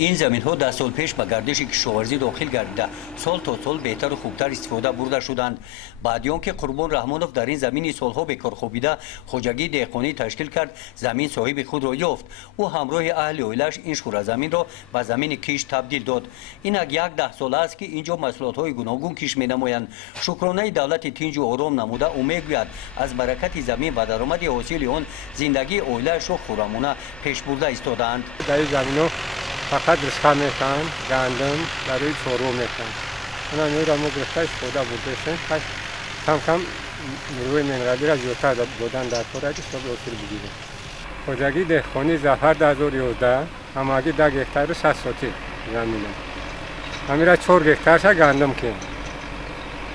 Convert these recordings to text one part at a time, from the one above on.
این زمین ها 10 سال پیش به گردش کشاورزی داخل گردیده سال تا سال بهتر و خوبتر استفاده برده شدند. بعد که قربان رحمانوف در این زمین سالها به کار خوابیده خوجگی دهقانی تشکیل کرد، زمین صاحب خود را یافت. او همراه اهل اویلش این شوره زمین را به زمین کیش تبدیل داد. این یک 10 سال است که اینجا محصولات های گوناگون کش می نمایند. شکرانه دولت تنج و آرام نموده او میگوید از برکت زمین و درآمد حاصل آن زندگی اویلش را خرمانه پیش برده ایستادند. در زمین فقط رشقه میکنن، گندم برای چارو میکنن. اونا میره ما گرفته استفاده بردهشن. کم کم نیروی منرادی را زیادتر دادن در کار که صبح حاصل بگیریم. خوجگی دهقانی ظفر 2011 همگی 10 هکتار 60 سوتی زمینه. همیشه 4 هکتارش گندم کردیم.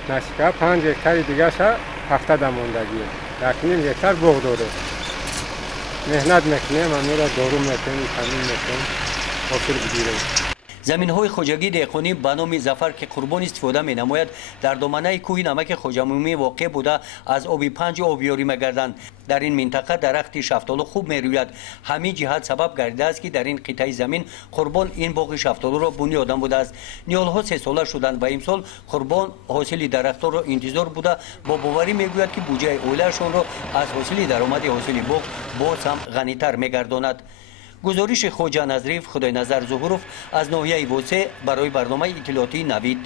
نسکه 5 هکتار دیگه شا هفته دموندگیه. 1.5 هکتار بغ داره. مهنت میکنیم، همیشه دارو میکنیم، تامین میکنیم. زمین های خوجگی دهقانی به نام ظفر که قربان استفاده می نماید در دامنه کوه نمک خوجعمومی واقع بوده از آب پنج آبیاری میگردند. در این منطقه درخت شفتالو خوب می روید. همین جهت سبب گردیده است که در این قطعه زمین قربان این باغ شفتالو را بنیادم بوده است. نیالها 3 ساله شدند و امسال قربان حاصل درختها را انتظار بوده. با باوری میگوید که بودجه اویلشان را از حاصل درآمد حاصل باغ باز هم غنیتر میگرداند. گزارش خوجا نظریف خدای نظر ظهوروف از ناحیه وسه برای برنامه اطلاعاتی نوید.